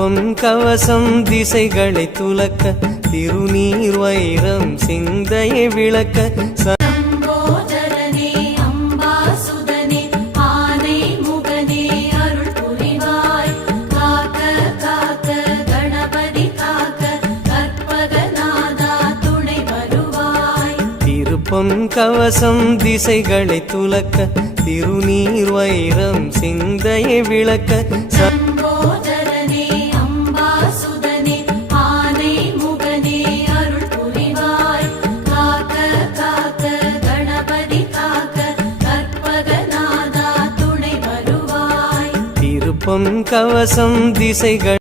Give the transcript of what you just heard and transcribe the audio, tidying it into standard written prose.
திருப்பொன் கவசம் திசைகளை துலக்க திருநீர் வைரம் சிந்தையை விளக்க பொன் கவசம் திசைகளை துலக்க திருநீர் வைரம் சிந்தையை விளக்க சம்போதரனே அம்பாசுதனே ஆனை முகனே அருள் புரிவாய் காக்க காக்க கணபதி காக்க கற்பகநாதா துணை வருவாய் திருப்பொன் கவசம் திசைகள்